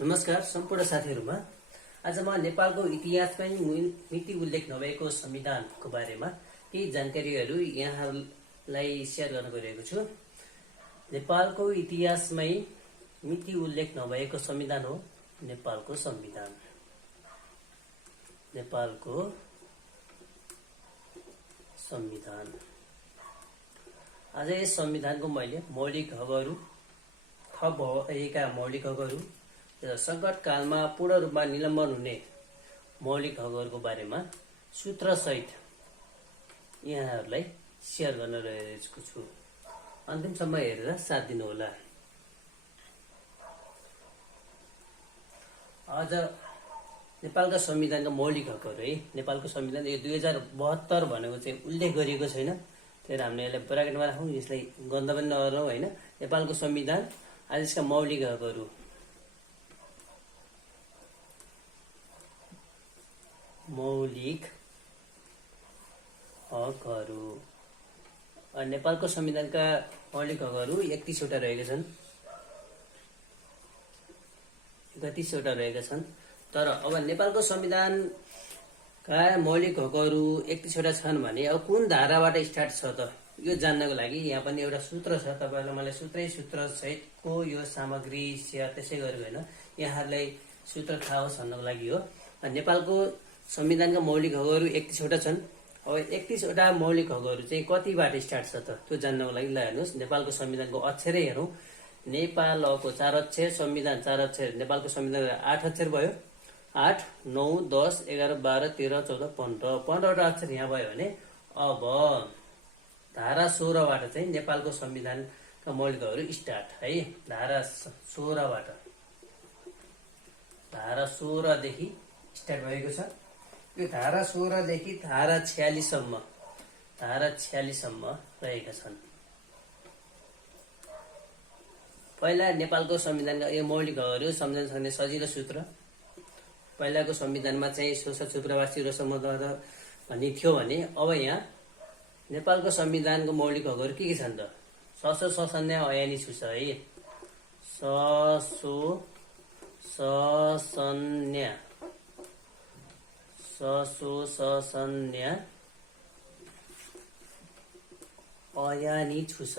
नमस्कार सम्पूर्ण साथीहरुमा। आज म नेपालको इतिहासमै मिति उल्लेख नभएको संविधानको बारेमा केही जानकारीहरु यहाँलाई शेयर गर्न गइरहेको छु। नेपालको इतिहासमै मिति उल्लेख नभएको संविधान हो नेपालको संविधान। नेपालको संविधान। आज यस संविधानको मैले मौलिक हकहरु, थप भएका मौलिक हकहरु र संकट कालमा पूर्ण रूपमा निलम्बन हुने मौलिक हकहरुको बारेमा सूत्र सहित यहाँहरुलाई शेयर गर्न रहेको छु। अन्तिमसम्म हेरेर साथ दिनु होला। आज नेपालका संविधानका मौलिक हकहरु है। नेपालको संविधान यो 2072 भनेको चाहिँ उल्लेख गरिएको छैन। त्यही हामीले यसलाई ब्राकेटमा राखौं, यसलाई गन्ध पनि नगरौं हैन। नेपालको संविधान आज यसका मौलिक हकहरु नेपालको संविधानका मौलिक हकहरु 31 वटा रहेका छन्। 31 वटा रहेका छन्। तर अब नेपालको संविधानका मौलिक हकहरु 31 वटा छन् भने अब कुन धाराबाट स्टार्ट छ त यो जान्नको लागि यहाँ पनि एउटा सूत्र छ। तपाईहरुलाई मलाई सूत्र सहितको यो सामग्री शेयर त्यसै गरेको हैन, यहाँहरुलाई सूत्र थाहा होस् भन्नको लागि हो। नेपालको संविधानका मौलिक हकहरु 31 वटा छन्। अब 31 वटा मौलिक हकहरु चाहिँ कतिबाट स्टार्ट छ त त्यो जान्नको लागि ल हेर्नुस्। नेपालको संविधानको अक्षरै हेरौं। नेपालको 4 अक्षर, संविधान 4 अक्षर, नेपालको संविधान 8 अक्षर भयो। 8, 9, 10, 11, 12, 13, 14, 15 वटा अक्षर यहाँ भयो भने अब धारा 16 बाट चाहिँ नेपालको संविधानका मौलिक हकहरु स्टार्ट है। धारा 16 बाट, धारा 16 देखि स्टार्ट भएको छ। यो धारा 16 देखि धारा 46 सम्म, धारा 46 सम्म रहेका छन्। पहिला नेपालको संविधानका यो मौलिक हकहरु सम्झन सक्ने सजिलो सूत्र। पहिलाको संविधानमा चाहिँ शोषक सुप्रवासी र समदर भन्ने थियो भने अब यहाँ नेपालको संविधानको मौलिक हकहरु के छन् त? सशो ससन्य अयानी छुस है। सशो ससन्य अयानी छुस।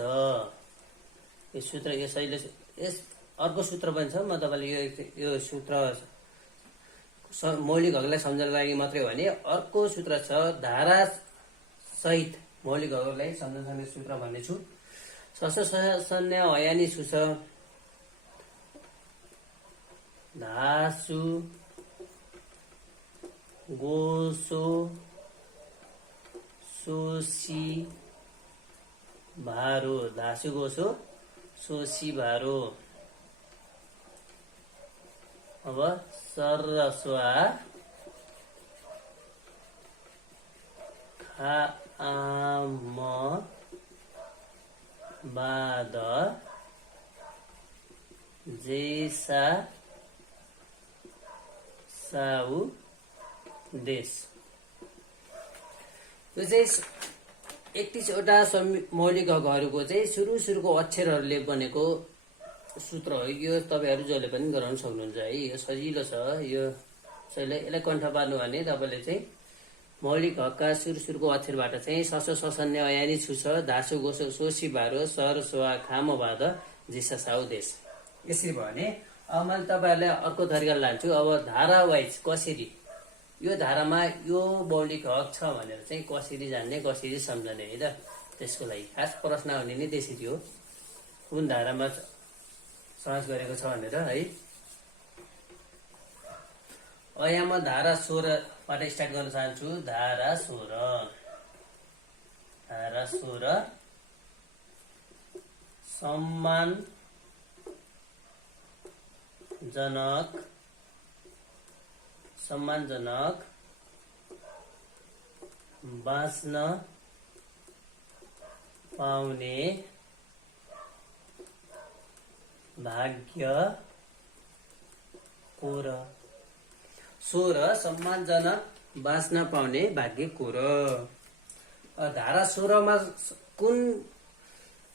यो सूत्र यो सहित यस अर्को सूत्र पनि छ। म तपाईलाई यो सूत्र मौलिक हकलाई सम्झनको लागि मात्रै हो भने अर्को सूत्र छ। धारा सहित मौलिक हकलाई सम्झन सक्ने सूत्र भन्ने छु। सशो ससन्य अयानी छुस धासु गोसो सोसी भारो। धासु गोसो सोसी भारो। अब सरस्वा खाम बाद जैसा साउ देश। यो चाहिँ 31 वटा मौलिक हकहरुको चाहिँ सुरुको अक्षरहरुले बनेको सूत्र हो। यो तपाईहरु जसले पनि गराउन सक्नुहुन्छ है। यो सजिलो छ। यो यसलाई कण्ठ पार्नु भने तपाईले चाहिँ मौलिक हकका सुरुको अक्षरबाट चाहिँ सशो ससन्य अयानी छुस धासु गोसो सोसी भारो सर सोवा खाम बाद जिसा साउ देश। यसरी भयो भने अब मैले तपाईहरुलाई अर्को तरिका लान्छु। अब धारा वाइज कसरी यो धारामा यो मौलिक हक छ भनेर चाहिँ कसरी जान्ने, कसरी सम्झने है त। त्यसको लागि खास प्रश्न आउने नै त्यसरी हो, कुन धारामा समावेश गरेको छ भनेर है। यहाँ म धारा 16 बाट स्टार्ट गर्न चाहन्छु। धारा 16 सम्मानजनक बाँच्न पाउने भाग्य कोर। 16 सम्मानजनक बाँच्न पाउने भाग्य कोर। धारा 16 मा कुन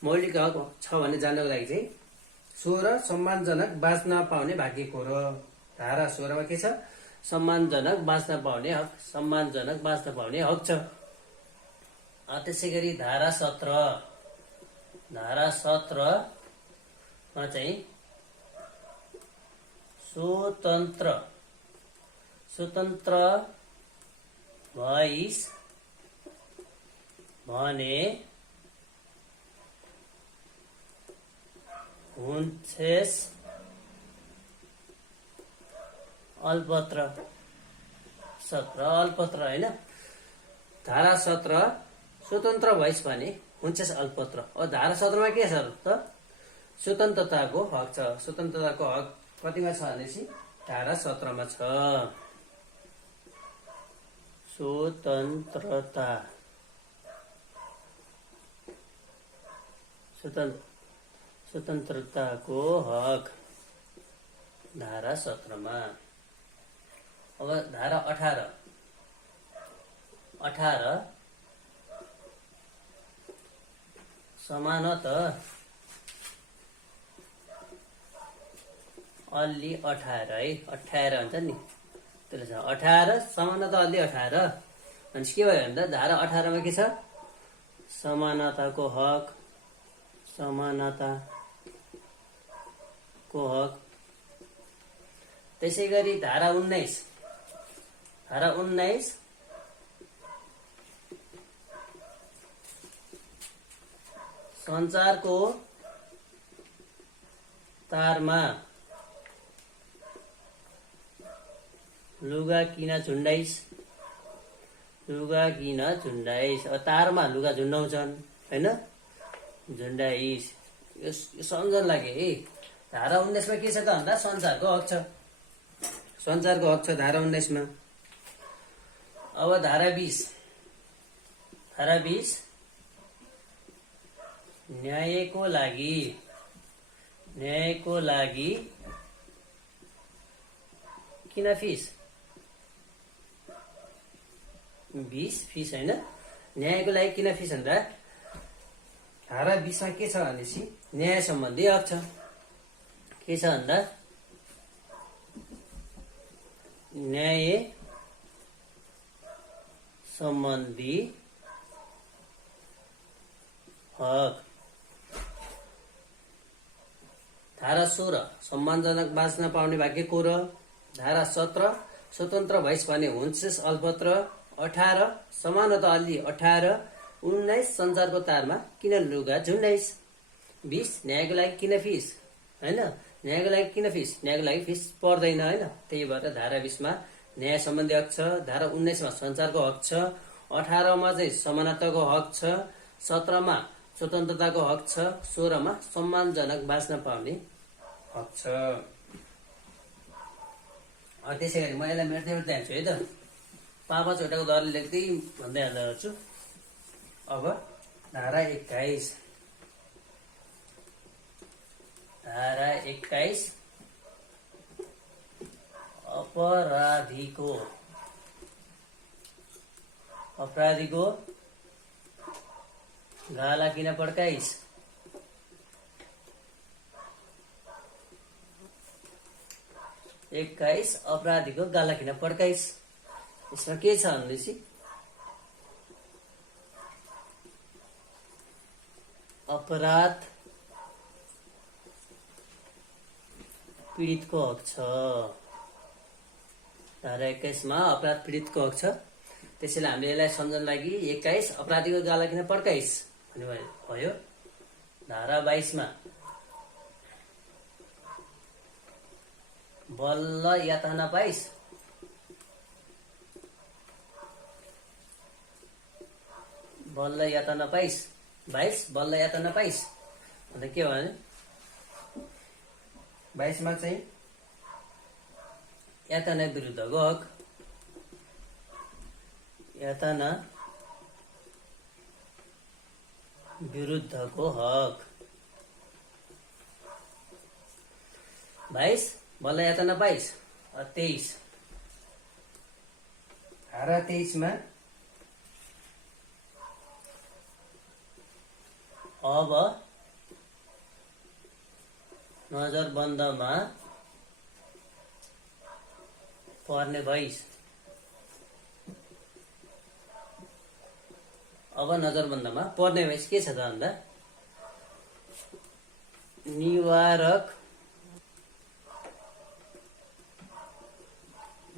मौलिक हक छ भने जान्नको लागि चाहिँ 16 सम्मानजनक बाँच्न पाउने भाग्यको र धारा 16 मा के छ सम्मानजनक बाँच्न पाउने हक सम्मानजनक बाँच्न पाउने हक छ। त्यसै गरी धारा 17 मा चाहिँ स्वतन्त्र भइस भने हुन्छेस अल्पत्र 17 अल्पत्र हैन। धारा 17 स्वतन्त्र भइस भने हुन्छेस अल्पत्र। अब धारा 17 मा के छ त स्वतन्त्रताको हक छ। स्वतन्त्रताको हक कतिमा छ भनेपछि धारा 17 मा छ। स्वतन्त्रताको हक धारा 17 मा। अब धारा 18 समानत अलि 18 है 18 हुन्छ नि त्यसले छ 18 समानत अलि 18 अनि के भयो भन्दा धारा 18 मा के छ समानताको हक त्यसै गरी धारा 19 सञ्चारको तारमा लुगा किन झुन्डाइस अब तारमा लुगा झुन्डाउँछन् हैन झुन्डाइस यो सम्झन लागे है। धारा 19 मा के छ त भन्दा सञ्चारको हक छ धारा 19 मा। अब धारा 20 न्यायको लागि किन फिस फिस हैन न्यायको लागि किन फिस भन्दा धारा 20 मा के छ भनेपछि न्याय सम्बन्धी हक छ। के छ भन्दा न्याय सम्बन्धी हक। धारा 16 सम्मानजनक बाँच्न पाउने भाग्यको र धारा 17 स्वतन्त्र भइस भने हुन्छेस अल्पत्र 18 समानता अलि 18 19 सञ्चारको तारमा किन लुगा झुन्डाइस 20 न्यायको लागि किन फिस हैन न्यायको लागि फिस पर्दैन हैन। त्यही भएर धारा 20 मा न्याय सम्बन्धी हक छ। धारा 19 मा सञ्चारको हक छ 18 मा चाहिँ समानताको हक छ 17 मा स्वतन्त्रताको हक छ 16 मा सम्मानजनक बाँच्न पाउने हक छ। त्यसै गरी म यसलाई मेट्दै जान्छु है त 5-5 वटाको दरले लेख्दै भन्दै हाल्छु। अब धारा 21 अपराधीको गाला किन पड्काइस 21 अपराधीको गाला किन पड्काइस। यसमा के छ भनेपछि अपराध पीडितको हक छ। धारा 21 मा अपराध पीडितको हक छ। त्यसैले हामीले यसलाई सम्झन लागि 21 अपराधीको गाला किन पड्काइस भन्ने भयो। धारा 22 मा बल्ल यातना पाइस 22 बल्ल यातना पाइस अन्त के हो भने 22 मा चाहिँ यातना विरुद्धको हक 22 बल्ल यातना पाइस 23 धारा 23 मा अब नजरबन्दमा पर्ने भइस। अब नजरबन्दमा पर्ने भइस के छ त भन्दा निवारक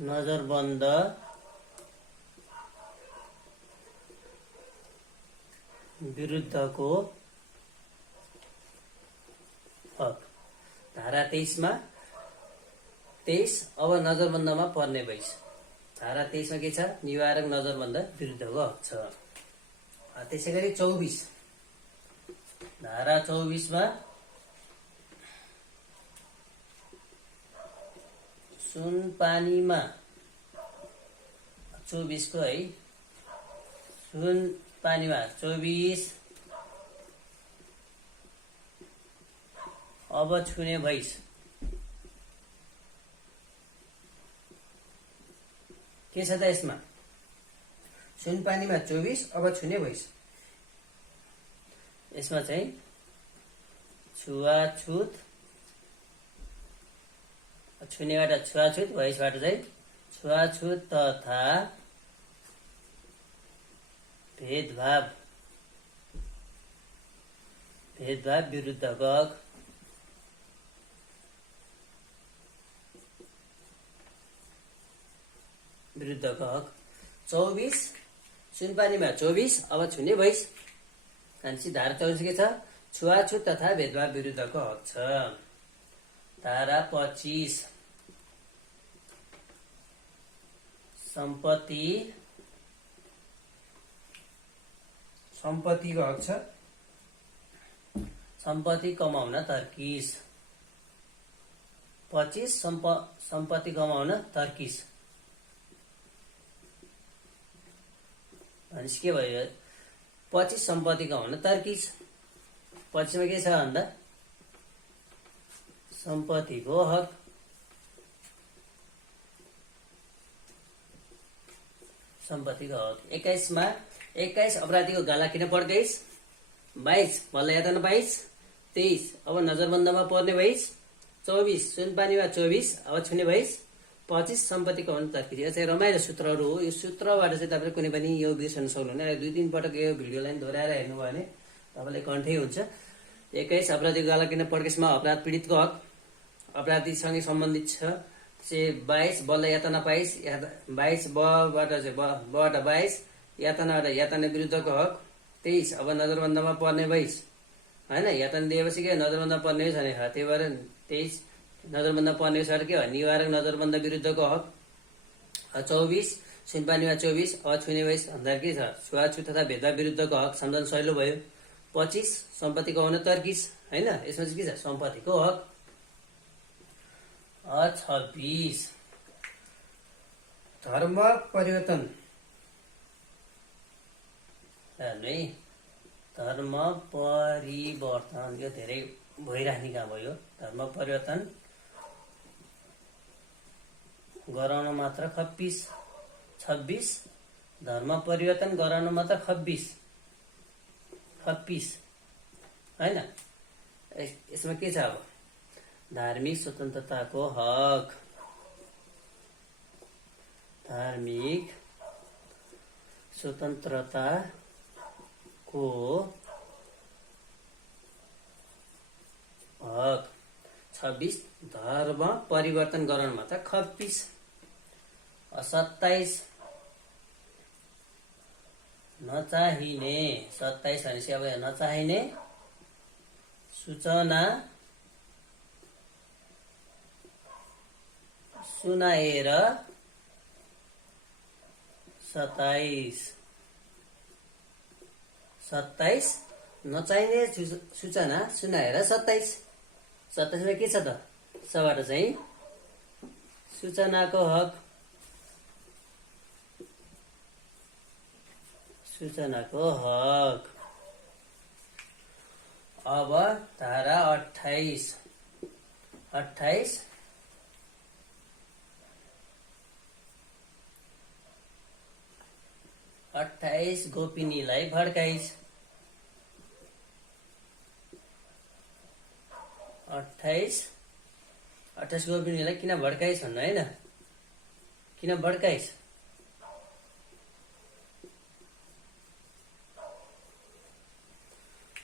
नजरबन्द विरुद्धको हक। धारा 23 मा 23 अब नजरबन्दमा पर्ने भइस। धारा 23 मा के छ निवारक नजरबन्द विरुद्धको हक छ। त्यसै गरी 24 धारा 24 मा सुनपानीमा 24 को है सुनपानीमा 24 अब छुने भइस। के छ त यसमा सुनपानीमा 24 अब छुने भइस। यसमा चाहिँ छुवाछुत छुनेबाट छुवाछुत भइसबाट चाहिँ छुवाछुत तथा भेदभाव विरुद्धको हक। विरुद्धको हक 24 सुनपानीमा 24 अब छुने भइस। अनि धारा 24 के छ छुवाछुत तथा भेदभाव विरुद्धको हक छ। धारा 25 सम्पत्तिको हक छ। सम्पत्ति कमाउन तर्किस। 25 सम्पत्ति कमाउन तर्किस। भनेपछि के भयो 25 सम्पत्ति कमाउन तर्किस। 25 मा के छ भन्दा सम्पत्तिको हक। सम्पत्तिको हक 21 मा 21 अपराधीको गाला किन पर्दैछ। 22 बल्ल यातना पाइस। 23 अब नजरबन्दमा पर्ने भइस। 24 सुनपानीमा 24 अब छुने भइस। 25 सम्पत्ति कमाउन तर्किस। यो चाहिँ रमाइलो सूत्रहरू हो। यो सूत्रबाट चाहिँ तपाईँले कुनै पनि यो बिर्सन सक्नुहुन्न। 2-3 पटक यो भिडियोलाई दोहोऱ्याएर हेर्नु भयो भने तपाईँलाई कन्ठै हुन्छ। 21 अपराधीको गाला किन पर्केसमा अपराध पीडितको हक अपराधीसँगै सम्बन्धित छ। 22 बल्ल यातना पाइस। 22 बबाट चाहिँ बबाट 22 यातनाबाट यातना विरुद्धको हक। 23 अब नजरबन्दमा पर्ने भइस हैन। यातना दिएपछि के नजरबन्दमा पर्ने भइस भने त्यही भएर 23 नजरबन्द पर्ने भइसबाट के हो निवारक नजरबन्द विरुद्धको हक। 24 सुनपानीमा 24 अब छुने भइस भन्दा के छ छुवाछुत तथा भेदभाव विरुद्धको हक। सम्झन सहिलो भयो। 25 सम्पत्ति कमाउन तर्किस हैन। यसमा चाहिँ के छ सम्पत्तिको हक। 26 धर्म परिवर्तन हेर्नु है। धर्म परिवर्तन यो धेरै भइराख्ने काम हो। यो धर्म परिवर्तन गराउन मात्र 26 धर्म परिवर्तन गराउन मात्र 26 हैन। यसमा के छ अब धार्मिक स्वतन्त्रताको हक। धार्मिक स्वतन्त्रताको हक 26 धर्म परिवर्तन गराउन मात्र 26। 27 नचाहिने 27 भनेपछि अब नचाहिने सूचना सुनाएर 27 नचाहिने सूचना सुनाएर 27 मा के छ त सबाट चाहिँ सूचनाको हक। सूचनाको हक। अब धारा 28 गोपिनीलाई भड्काइस। 28 गोपिनीलाई किन भड्काइस् भन्नु होइन, किन भड्काइस्?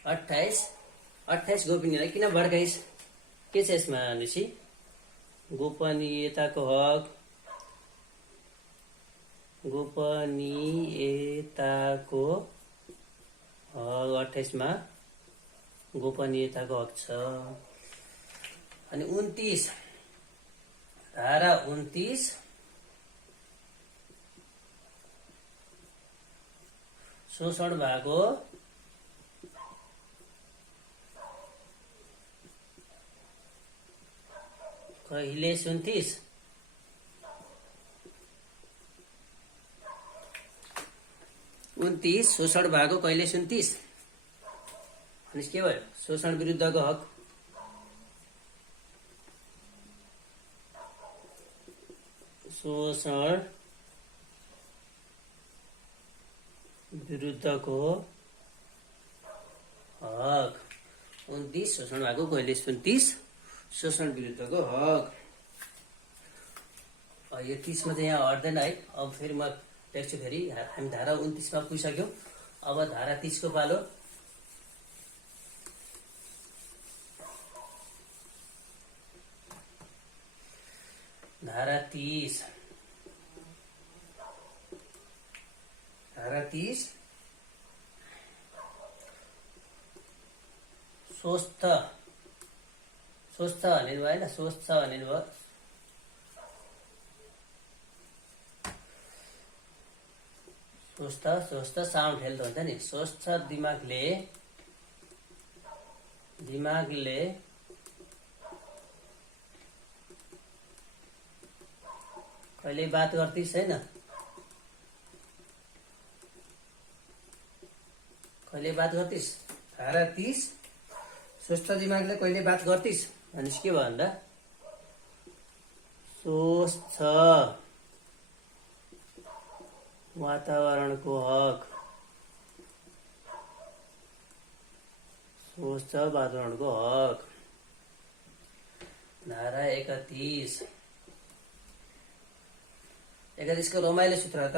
28 गोपिनीलाई किन भड्काइस्? के छ यसमा लुसी? गोपनीयताको हक, गोपनीयताको हक 28 मा गोपनीयताको हक छ। अनि 29 धारा 29 शोषण भएको कहिले सुन्थिस्? 29 शोषण भएको कहिले सुन्थिस्? अनि के भयो? शोषण विरुद्धको हक, शोषण विरुद्धको हक 29 शोषण भएको कहिले सुन्थिस्? शोषण विरुद्धको हक। यो 30 मा चाहिँ यहाँ हट्दैन है। अब फेरि म लेख्छु, फेरि हामी धारा 29 मा पुगिसक्यौं। अब धारा 30 को पालो। धारा 30 स्वस्थ भनेर भयो होइन, स्वस्थ भनेर भयो। स्वस्थ साउन्ड हेल्थ हुन्छ नि। स्वस्थ दिमागले कहिले बात गर्थिस् होइन, कहिले बात गर्थिस्? धारा 30 स्वस्थ दिमागले कहिले बात गर्थिस् भनेपछि के भयो भन्दा स्वस्थ वातावरणको हक, स्वस्थ वातावरणको हक। धारा 31 को रमाइलो सूत्र।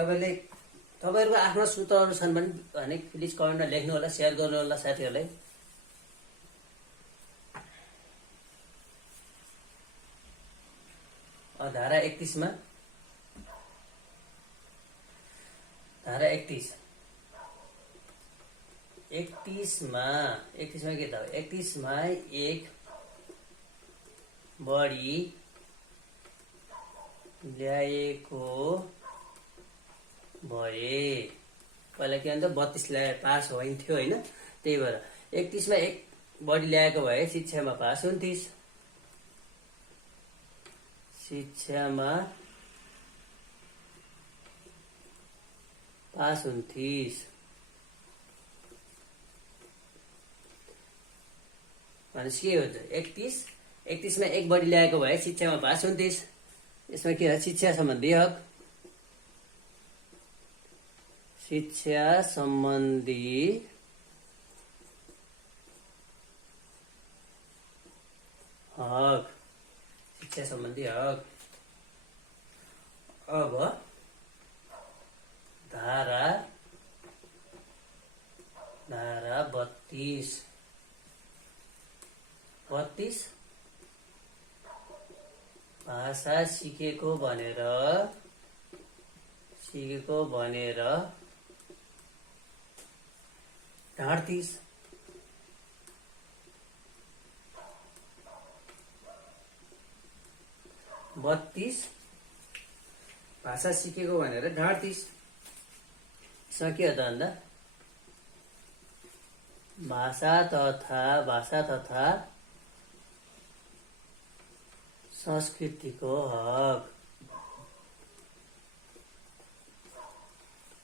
तपाईँहरूको आफ्नो सूत्रहरू छन् भने प्लिज कमेन्टमा लेख्नु होला, सेयर गर्नु होला साथीहरूलाई। धारा 31 मा धारा 31 मा के त? 31 मा एक बढी ल्याएको भए, पहिला के भन्छ 32 ल्याए पास हुन्थ्यो होइन, त्यही भएर 31 मा एक बढी ल्याएको भए शिक्षामा पास हुन्थिस्, शिक्षामा पास हुन्थिस्। भनेपछि के हुन्छ? 31 मा एक बढी ल्याएको भए शिक्षामा पास हुन्थिस्। यसमा के हो? शिक्षा सम्बन्धी हक, शिक्षा सम्बन्धी हक, शिक्षा सम्बन्धी हक। अब धारा 32 भाषा सिकेको भनेर ढाँट्थिस्। भाषा सिकेको भनेर ढाँट्थिस्। यसमा के हो त भन्दा भाषा तथा संस्कृतिको हक,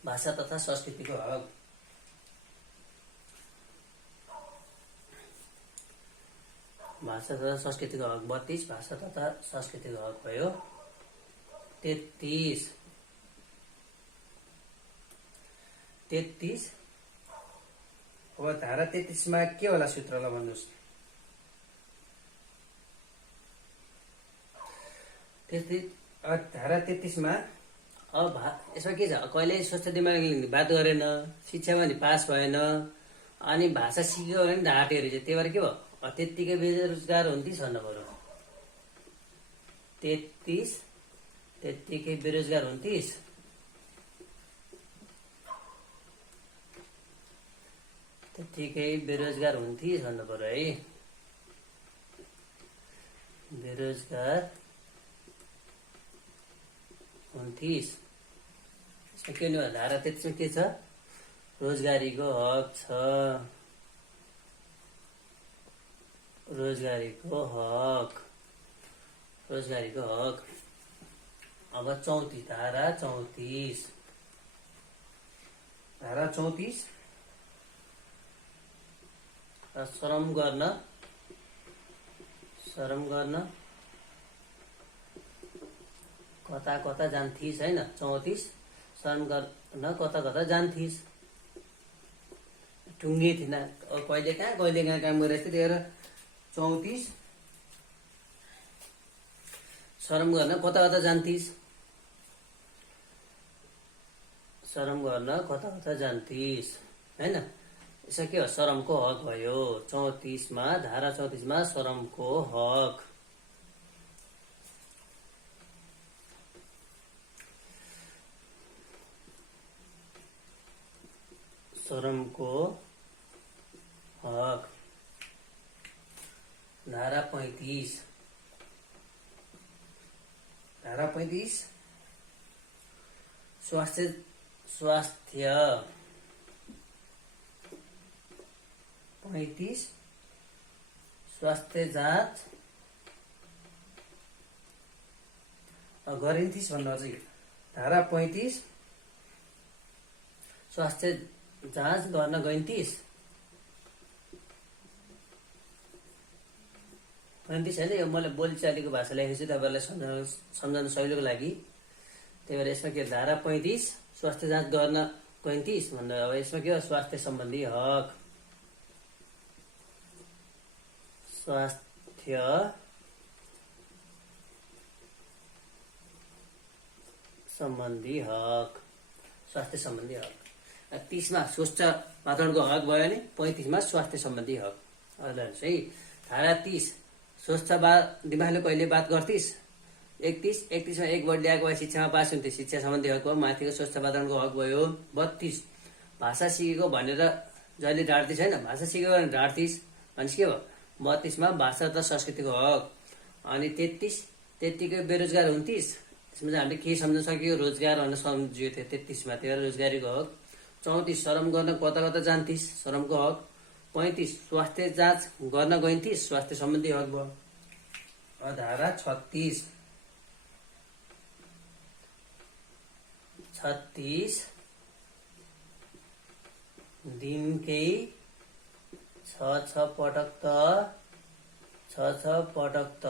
भाषा तथा संस्कृतिको हक। भाषा तथा संस्कृतिको हक 32 भाषा तथा संस्कृतिको हक भयो। 33 अब धारा 33 मा के होला सूत्रलाई भन्नुहोस्? त्यस्तै धारा 33 मा अब यसमा के छ, कहिले स्वस्थ दिमागले बात गरेन, शिक्षामा नि पास भएन, अनि भाषा सिक्यो भने ढाँट्यो रहेछ, त्यही भएर के भयो, त्यत्तिकै बेरोजगार हुन्थ्यो छन् बरु 33 त्यत्तिकै बेरोजगार हुन्थिस्, त्यत्तिकै बेरोजगार हुन्थिस् भन्नु पर्यो है, बेरोजगार हुन्थिस्। यसमा के नि धारा 33 मा के छ, रोजगारीको हक छ, रोजगारीको हक, रोजगारीको हक। अब 34 धारा 34, धारा 34 श्रम गर्न कता कता जान्थिस् हैन, 34 श्रम गर्न कता कता जान्थिस्, टुङ्गे थिएन, कहिले कहाँ काम गरेको थियो, त्यही भएर 34 श्रम गर्न कता कता जान्थिस्, श्रम गर्न कता कता जान्थिस् हैन। यसमा के हो, श्रमको हक भयो 34 मा, धारा 34 मा श्रमको हक। श्रमको हक। धारा 35, धारा 35 स्वास्थ्य 35 स्वास्थ्य जाँच गरिन्थिस् भन्नु चाहिँ, धारा 35 स्वास्थ्य जाँच गर्न गइन्थिस् होइन, यो मैले बोलीचालीको भाषा लेखेको छु तपाईँहरूलाई सम्झाउन सजिलोको लागि, त्यही भएर यसमा के धारा 35 स्वास्थ्य जाँच गर्न गइन्थिस् भन्दा, अब यसमा के हो, स्वास्थ्य सम्बन्धी हक, स्वास्थ्य सम्बन्धी हक, स्वास्थ्य सम्बन्धी हक। 30 मा स्वच्छ वातावरणको हक भयो नि, 35 मा स्वास्थ्य सम्बन्धी हक। है धारा 30 स्वच्छ दिमागले कहिले बात गर्थिस्, 31 मा 1 वर्ड ल्याएको भए शिक्षामा पास हुन्थ्यो, शिक्षा सम्बन्धी हक भयो, माथिको स्वच्छ वातावरणको हक भयो। 32 भाषा सिकेको भनेर जहिले ढाँट्थिस् होइन, भाषा सिकेको भनेर ढाँट्थिस् भनेपछि के भयो, 32 मा भाषा त संस्कृतिको हक। अनि 33 त्यत्तिकै बेरोजगार हुन्थिस्, यसमा चाहिँ हामीले के सम्झन सक्यो, रोजगार भनेर सम्झियो थियो 33 मा, त्यही भएर रोजगारीको हक। 34 श्रम गर्न कता कता जान्थिस्, श्रमको हक। 35 स्वास्थ्य जाँच गर्न गइन्थिस्, स्वास्थ्य सम्बन्धी हक भयो। धारा 36 दिनकै 6 पटक त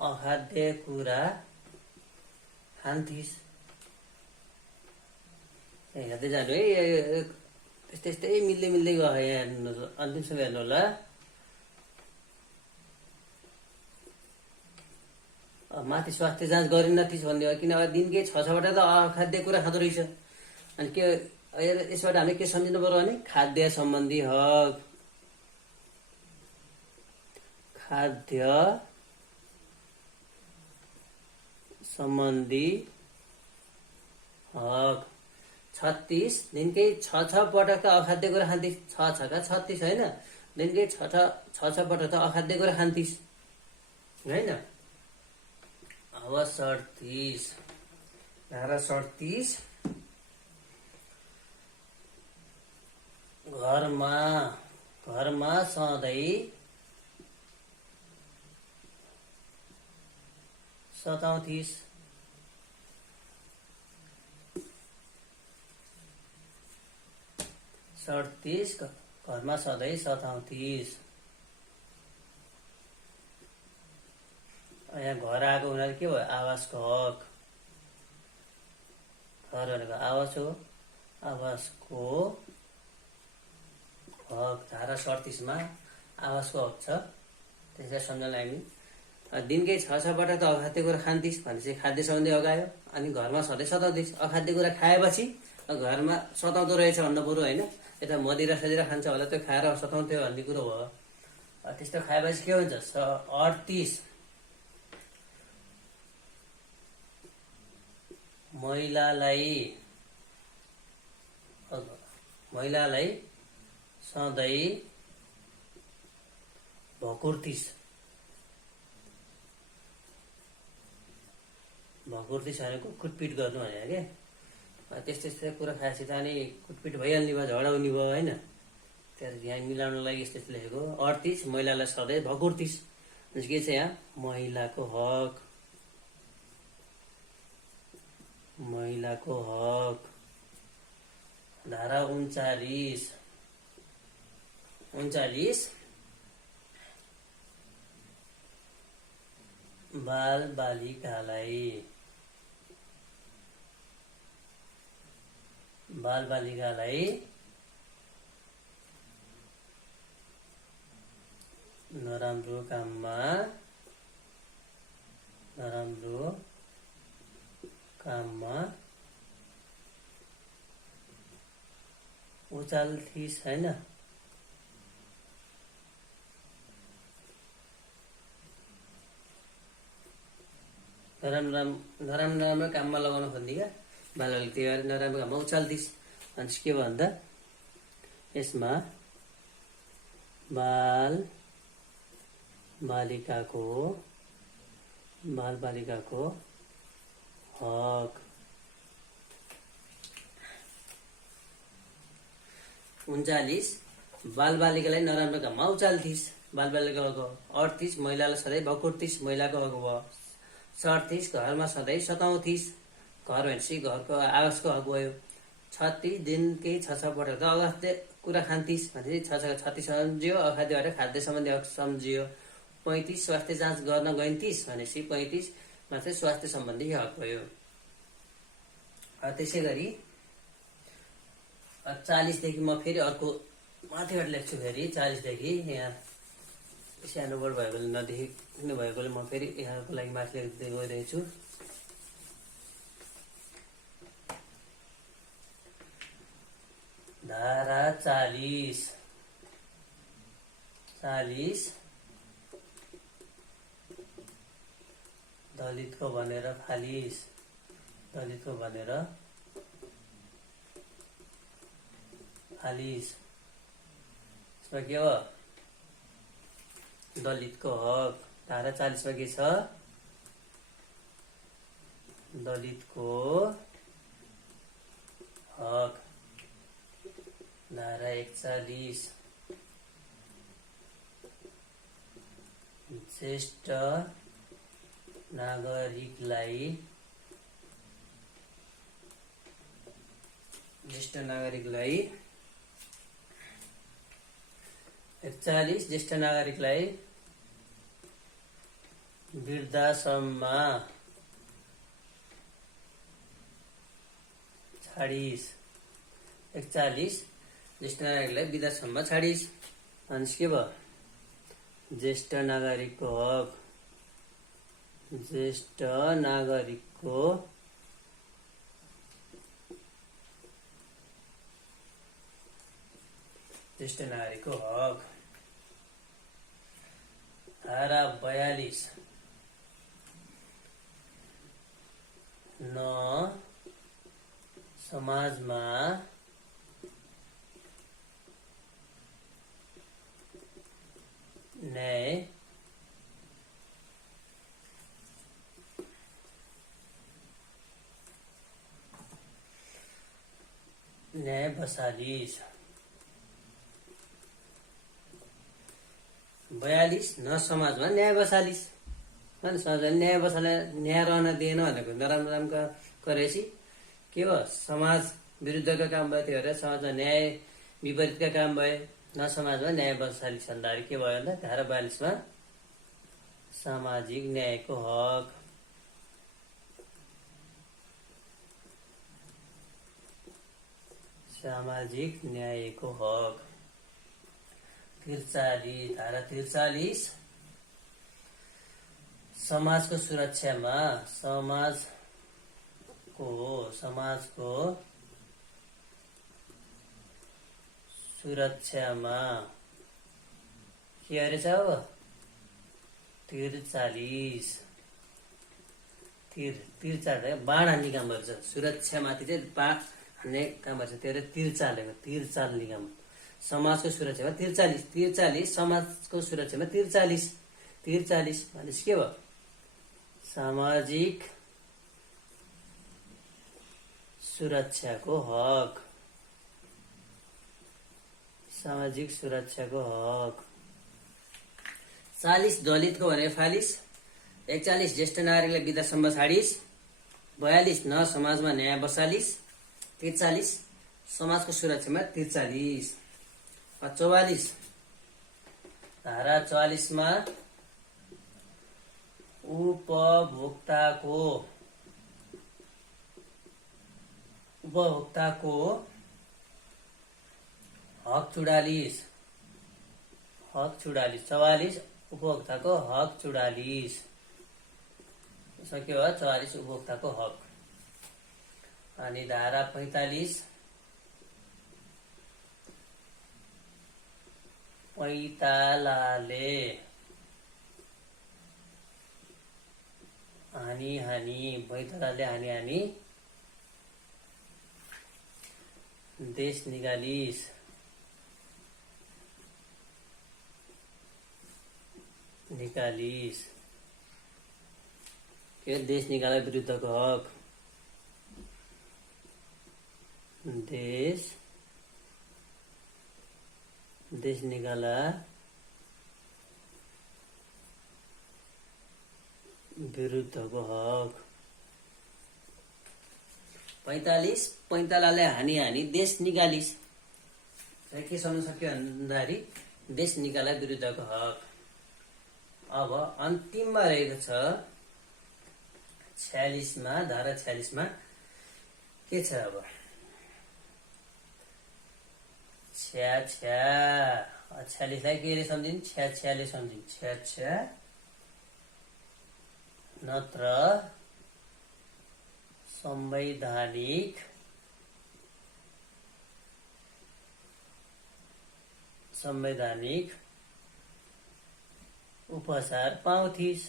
अखाद्य कुरा खान्थिस्। हेर्दै जानु है, त्यस्तै मिल्दै गयो, यहाँ हेर्नु, अन्तिमसम्म हेर्नु होला। माथि स्वास्थ्य जाँच गरिनथिस् भन्ने हो, किनभने दिनकै 6 पटक त अखाद्य कुरा खाँदो रहेछ। अनि के यसबाट हामीले के सम्झिनु पर्यो भने, खाद्य सम्बन्धी हक, खाद्य सम्बन्धी हक। 36 दिनकै 6 पटक त अखाद्य कुरा खान्थिस्, 6 का 36 होइन, दिनकै 6 पटक त अखाद्य कुरा खान्थिस् होइन। अब 37 धारा 37 घरमा सधैँ सताउँथिस्, घरमा सधैँ सताउँथिस्। यहाँ घर आएको हुनाले के भयो, आवासको हक, घर भनेको आवास हो, आवासको हक। धारा 37 मा आवासको हक छ, त्यसलाई सम्झना हामी दिनकै 6 पटक त अखाद्य कुरा खान्थिस् भनेपछि खाद्य सम्बन्धी अगायो। अनि घरमा सधैँ सताउँथिस्, अखाद्य कुरा खाएपछि घरमा सताउँदो रहेछ भन्नु बरु होइन, यता मदिरा सदिरा खान्छ होला त्यो खाएर सताउँथ्यो भन्ने कुरो भयो। त्यस्तो खाएपछि के हुन्छ 38 महिलालाई सधैँ भकुर्तिस भनेको कुटपिट गर्नु भने क्या। त्यस्तै कुरा खाएपछि त अनि कुटपिट भइहाल्ने भयो, झडाउने भयो होइन। त्यहाँ यहाँ मिलाउनको लागि यस्तो लेखेको 38 महिलालाई सधैँ भकुर्तिस भनेपछि के छ यहाँ महिलाको हक। धारा 39 बाल बालिकालाई नराम्रो काममा उचाल्थिस् होइन। नराम्रो काममा लगाउन खोज्ने क्या बालबालिका, त्यही भएर नराम्रो काममा उचाल्थिस् भनेपछि के भयो भन्दा यसमा बाल बालिकाको हक। 39 बालबालिकालाई नराम्रो काममा उचाल्थिस् बालबालिकाको। 38 महिलालाई सधैँ भकुर्तिस् महिलाको हक भयो। 37 घरमा सधैँ सताउँथिस् घर भनेपछि घरको आवासको हक भयो। 36 दिनकै 6 पटक त अखाद्य कुरा खान्थिस् भनेपछि 36 सम्झियो, अखाद्यबाट खाद्य सम्बन्धी हक सम्झियो। 35 स्वास्थ्य जाँच गर्न गइन्थिस् भनेपछि 35 मा चाहिँ स्वास्थ्य सम्बन्धी हक भयो। त्यसै गरी 40 देखि म फेरि अर्को माथिबाट लेख्छु। फेरि 40 देखि यहाँ सानो बोर्ड भएकोले नदेख्नु भएकोले म फेरि यहाँको लागि माथि लेख्दै गइरहेछु। धारा 40 दलितको भनेर फालिस यसमा के हो दलितको हक। धारा 40 मा के छ दलितको हक। धारा 41 ज्येष्ठ नागरिकलाई 41 ज्येष्ठ नागरिकलाई वृद्धाश्रममा छाडिस। 41 ज्येष्ठ नागरिकलाई वृद्धाश्रममा छाडिस भनेपछि के भयो ज्येष्ठ नागरिकको हक। ज्येष्ठ नागरिकको हक। धारा 42 न समाजमा न्याय बसालिस। 42 न समाजमा न्याय बसालिस। समाजमा न्याय बसाले न्याय रहन दिएन भनेको नराम्रो गरेपछि के भयो समाज विरुद्धका काम भयो। त्यो भएर समाजमा न्याय विपरीतका काम भयो। न समाजमा न्याय बसालिस भन्दाखेरि के भयो भन्दा धारा 42 मा सामाजिक न्यायको हक। सामाजिक न्यायको हक। 43 धारा 43 समाजको सुरक्षामा समाजको सुरक्षामा के अरे छ अब 43 बाण हान्ने कामहरू छ। सुरक्षामाथि चाहिँ बाण हान्ने कामहरू छ, त्यो 43 निगम। समाजको सुरक्षामा 43 समाजको सुरक्षामा 43 भनेपछि के भयो? सामाजिक सुरक्षाको हक, सामाजिक सुरक्षाको हक। 40 दलितको भने 41 ज्येष्ठ नागरिकलाई वृद्धाश्रममा छाडिस, 42 न समाजमा न्याय बसालिस, 43 समाजको सुरक्षामा 43। 44 धारा 44 मा उपभोक्ताको हक 44 उपभोक्ताको हक 44 सक्यो। 44 उपभोक्ताको हक। अनि धारा 45 पैतालाले हानी देश निकालिस, के देश निकाला विरुद्धको हक, देश निकाला विरुद्धको हक। 45 पैतालाले हानी देश निकालिस, के सम्झ सक्यो भन्दाखेरि देश निकाला विरुद्धको हक। अब अन्तिममा रहेको छ 46 मा, धारा 46 मा के छ? अब 46 लाई के रे सम्झिन्? छ्याले सम्झिन्। छ्या नत्र संवैधानिक उपचार पाउँथिस्।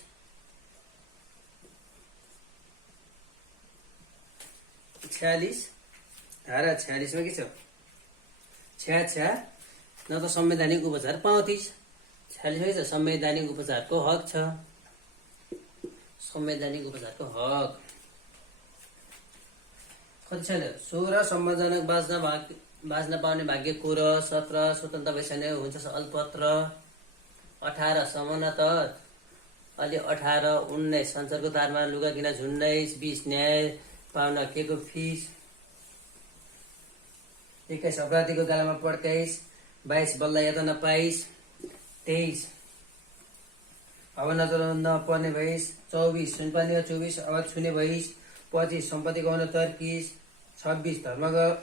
धारा 46 मा के छ? छ्या न त संवैधानिक उपचार पाउँथिस्। 46 मा के छ? संवैधानिक उपचारको हक छ, संवैधानिक उपचारको हक। कति छ? 16 सम्मानजनक बाँच्न पाउने भाग्य को र 17 स्वतन्त्र भइसक्ने हुन्छ अल्पत्र, 18 समानत अलि 18 19 संसारको तारमा लुगा किन झुन्डाइस, 20 न्याय पाउन केको फिस, 21 अपराधीको गालामा पड्काइस, 22 बल्ल यातना पाइस, 23 अब नचलाउन पर्ने भइस, 24 सुनपानीमा 24 आवाज छुने भइस, 25 सम्पत्ति गउन तर्किस, 26 धर्मको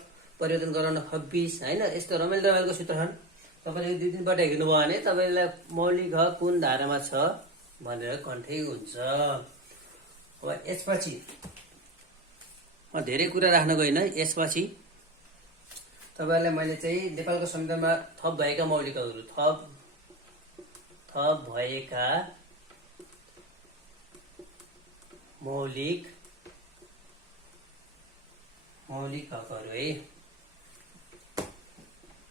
परिवर्तन गराउन 26। होइन, यस्तो रमाइलोको सूत्र छन्। तपाईँले 2-3 पटक हेर्नुभयो भने तपाईँलाई मौलिक हक कुन धारामा छ भनेर कन्ठै हुन्छ। अब यसपछि धेरै कुरा राख्न गइन। यसपछि तपाईँहरूलाई मैले चाहिँ नेपालको संविधानमा थप भएका मौलिक हकहरू, थप भएका मौलिक हकहरू है,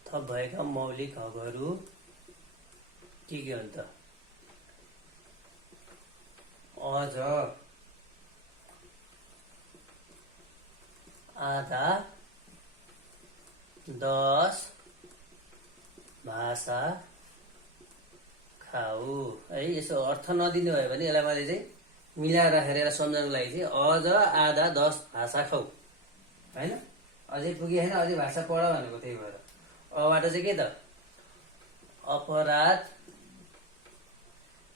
थप भएका मौलिक हकहरू के हुन् त? अझ आधा 10 भाषा खाऊ है। यसो अर्थ नदिने भयो भने यसलाई मैले चाहिँ मिलाएर राखेर यसलाई सम्झाउनको लागि चाहिँ अझ आधा 10 भाषा खाऊ, होइन? अझै पुगे होइन, अझै भाषा पढ भनेको। त्यही भएर अबाट चाहिँ के त? अपराध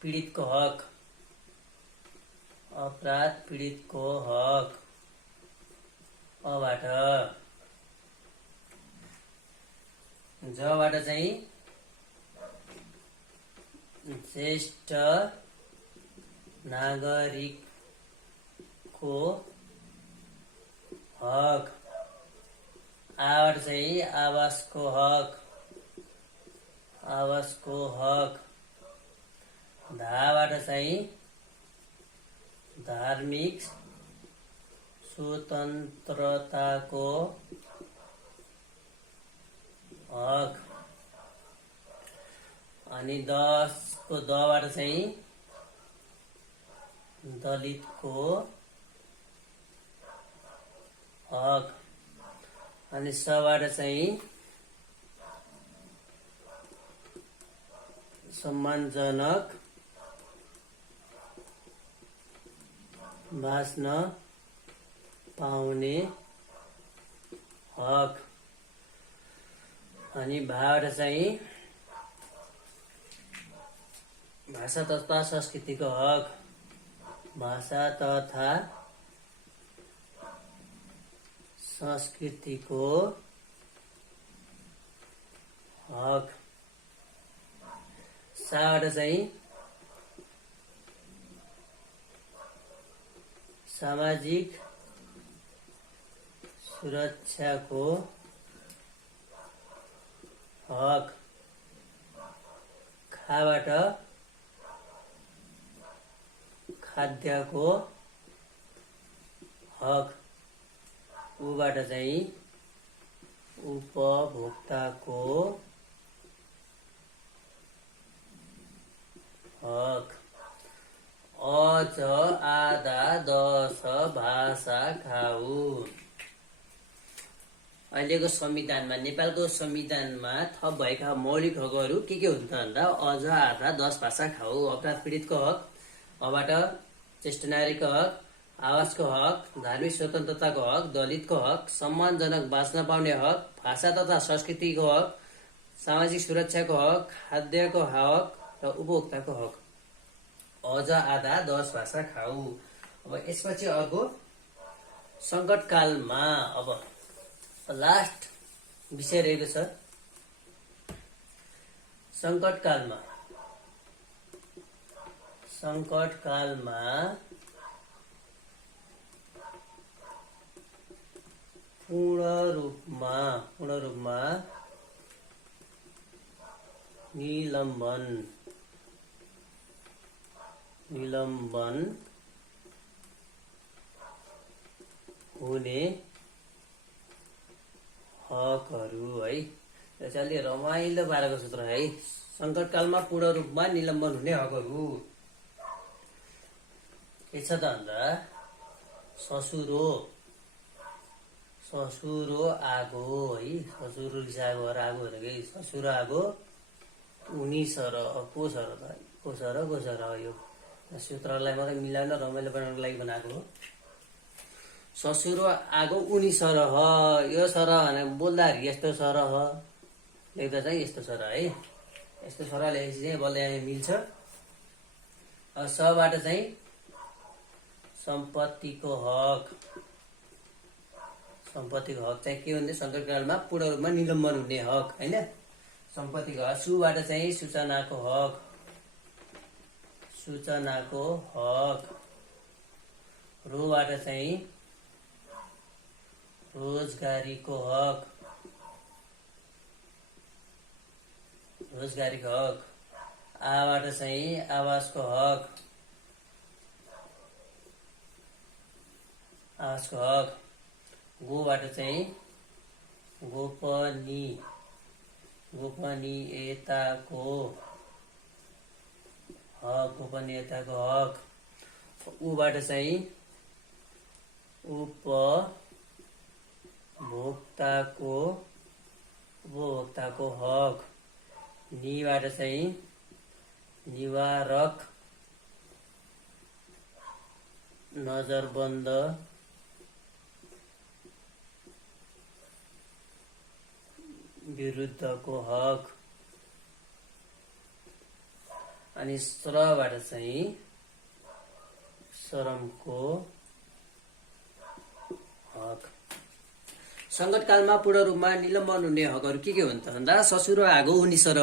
पीडितको हक, अबाट जबाट चाहिँ ज्येष्ठ नागरिकको हक। आबाट चाहिँ आवासको हक, आवासको हक। धाबाट चाहिँ धार्मिक स्वतन्त्रताको हक। अनि 10 को दबाट चाहिँ दलितको हक। अनि सबाट चाहिँ सम्मानजनक बाँच्न पाउने हक। अनि भाबाट चाहिँ भाषा तथा संस्कृतिको हक, भाषा तथा संस्कृतिको हक। साबाट चाहिँ सामाजिक सुरक्षाको हक। खाबाट खाद्यको हक। उबाट चाहिँ उपभोक्ताको हक। अझ आधा 10 भाषा खाऊ। अहिलेको संविधानमा, नेपालको संविधानमा थप भएका मौलिक हकहरू के हुन् त भन्दा अझ आधा 10 भाषा खाऊ, अपराध पीडितको हक, अबाट ज्येष्ठ नागरिकको हक, आवासको हक, धार्मिक स्वतन्त्रताको हक, दलितको हक, सम्मानजनक बाँच्न पाउने हक, भाषा तथा संस्कृतिको हक, सामाजिक सुरक्षाको हक, खाद्यको हक र उपभोक्ताको हक। अझ आधा 10 भाषा खाऊ। अब यसपछि अर्को संकटकालमा, अब लास्ट विषय रहेको छ संकटकालमा। संकटकालमा पूर्ण रूपमा निलम्बन हुने हकहरू है। यो चाहिँ अलि रमाइलो पारेको सूत्र है। संकटकालमा पूर्ण रूपमा निलम्बन हुने हकहरू के छ त भन्दा ससुरो आगो है। ससुरो रिसागो आगो भनेको ससुरो आगो उनी सर को सर त को सर यो सूत्रलाई मात्रै मिलाउन रमाइलो बनाउनको लागि बनाएको हो। ससुरो आगो उनी सरह, यो सरह भने बोल्दाखेरि यस्तो सरह, लेख्दा चाहिँ यस्तो सरह है। यस्तो सरह लेखेपछि चाहिँ बल्ल यहाँ मिल्छ। सबाट चाहिँ सम्पत्तिको हक। सम्पत्तिको हक चाहिँ के हुने संकटकालमा पूर्ण रूपमा निलम्बन हुने हक हैन, सम्पत्तिको हक। सुबाट चाहिँ सूचनाको हक। रोबाट चाहिँ रोजगारीको हक। आबाट चाहिँ आवासको हक। गोबाट चाहिँ गोपनीयताको हक। उबाट चाहिँ उपभोक्ताको हक। निबाट चाहिँ निवारक नजरबन्द विरुद्धको हक। अनि श्रमबाट चाहिँ श्रमको हक। संकटकालमा पूर्ण रूपमा निलम्बन हुने हकहरू के हुन् त भन्दा ससुरो आगो उनी सर।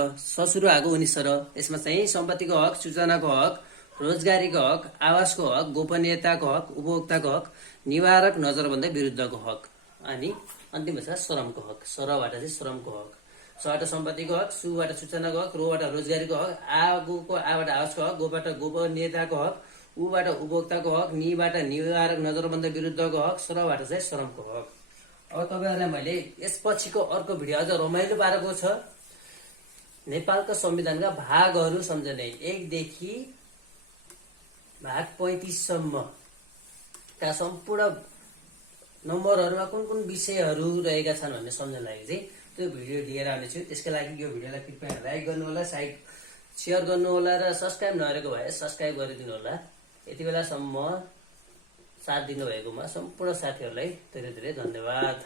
यसमा चाहिँ सम्पत्तिको हक, सूचनाको हक, रोजगारीको हक, आवासको हक, गोपनीयताको हक, उपभोक्ताको हक, निवारक नजरबन्दी विरुद्धको हक अनि अन्तिम छ श्रमको हक। सरबाट चाहिँ श्रमको हक, सबाट सम्पत्तिको हक, सुबाट सूचनाको हक, रोबाट रोजगारीको हक, आबाट आवासको हक, गोबाट गोपनीयताको हक, उबाट उपभोक्ताको हक, निबाट निवारक नजरबन्दी विरुद्धको हक, सरबाट चाहिँ श्रमको हक। अब तपाईँहरूलाई मैले यसपछिको अर्को भिडियो अझ रमाइलो पारेको छ। नेपालका संविधानका भागहरू सम्झने 1 देखि भाग 35 सम्मका सम्पूर्ण नम्बरहरूमा कुन कुन विषयहरू रहेका छन् भन्ने सम्झन लागि चाहिँ त्यो भिडियो लिएर आउनेछु। त्यसका लागि यो भिडियोलाई कृपया लाइक गर्नु होला, सेयर गर्नु होला र सब्स्क्राइब नगरेको भए सब्स्क्राइब गरिदिनु होला। यति बेलासम्म साथ दिनुभएकोमा सम्पूर्ण साथीहरूलाई धेरै धेरै धन्यवाद।